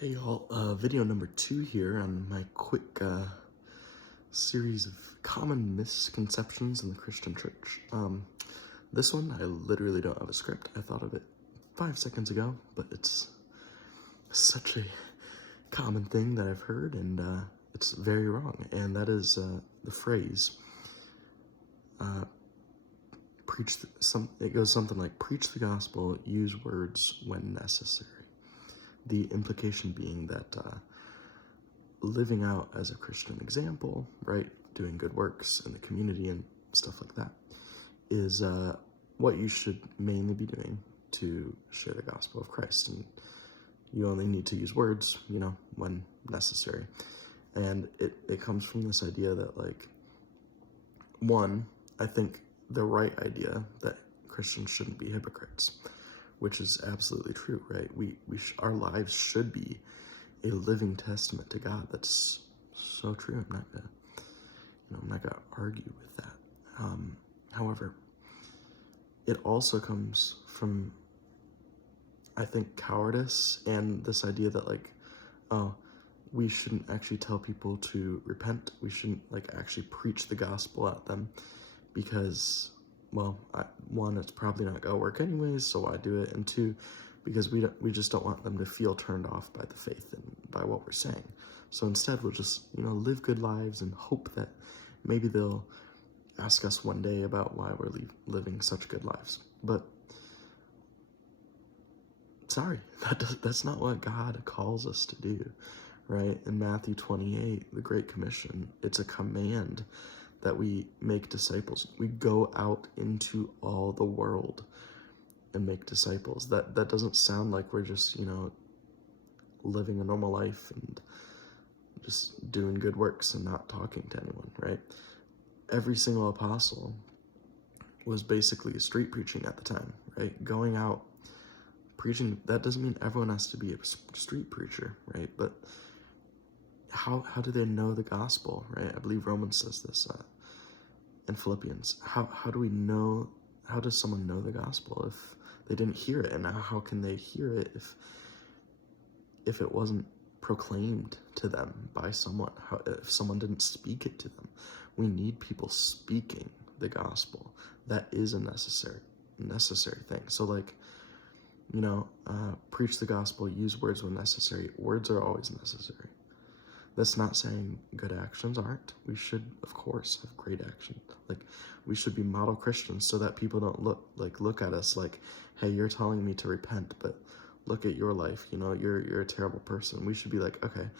Hey y'all, video number 2 here on my quick series of common misconceptions in the Christian church. This one, I literally don't have a script. I thought of it 5 seconds ago, but it's such a common thing that I've heard, and it's very wrong. And that is the phrase, it goes something like, preach the gospel, use words when necessary. The implication being that living out as a Christian example, right, doing good works in the community and stuff like that, is what you should mainly be doing to share the gospel of Christ. And you only need to use words, when necessary. And it comes from this idea that, like, one, I think the right idea that Christians shouldn't be hypocrites, which is absolutely true, right? Our lives should be a living testament to God. That's so true. I'm not gonna argue with that. However, it also comes from, I think, cowardice and this idea that, like, we shouldn't actually tell people to repent. We shouldn't, actually preach the gospel at them because, well, one, it's probably not gonna work anyways, so why do it? And two, because we just don't want them to feel turned off by the faith and by what we're saying. So instead, we'll just, live good lives and hope that maybe they'll ask us one day about why we're living such good lives. But sorry, that's not what God calls us to do, right? In Matthew 28, the Great Commission, it's a command that we make disciples. We go out into all the world and make disciples. That doesn't sound like we're just, living a normal life and just doing good works and not talking to anyone, right? Every single apostle was basically street preaching at the time, right? Going out preaching. That doesn't mean everyone has to be a street preacher, right? But how do they know the gospel, right? I believe Romans says this in Philippians. How do we know? How does someone know the gospel if they didn't hear it? And how can they hear it if it wasn't proclaimed to them by someone? If someone didn't speak it to them? We need people speaking the gospel. That is a necessary thing. So, preach the gospel, use words when necessary. Words are always necessary. That's not saying good actions aren't. We should, of course, have great action. We should be model Christians so that people don't look at us like, hey, you're telling me to repent, but look at your life. You're a terrible person. We should be like, okay,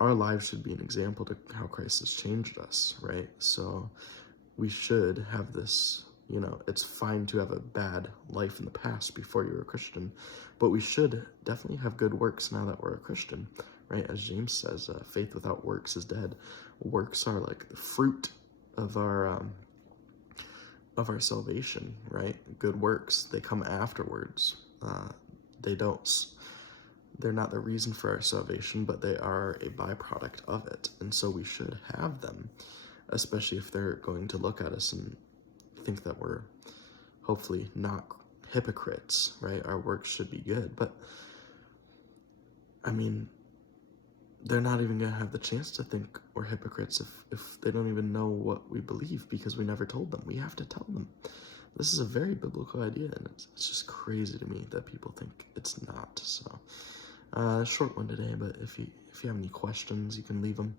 our lives should be an example to how Christ has changed us, right? So we should have this, it's fine to have a bad life in the past before you're a Christian, but we should definitely have good works now that we're a Christian, right? As James says, faith without works is dead. Works are like the fruit of our salvation, right? Good works, they come afterwards. They're not the reason for our salvation, but they are a byproduct of it. And so we should have them, especially if they're going to look at us and think that we're hopefully not hypocrites, right? Our works should be good. But they're not even going to have the chance to think we're hypocrites if they don't even know what we believe, because we never told them. We have to tell them. This is a very biblical idea, and it's just crazy to me that people think it's not. So, short one today, but if you have any questions, you can leave them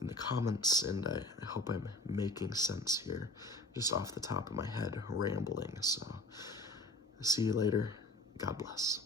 in the comments, and I hope I'm making sense here, just off the top of my head, rambling. So, see you later. God bless.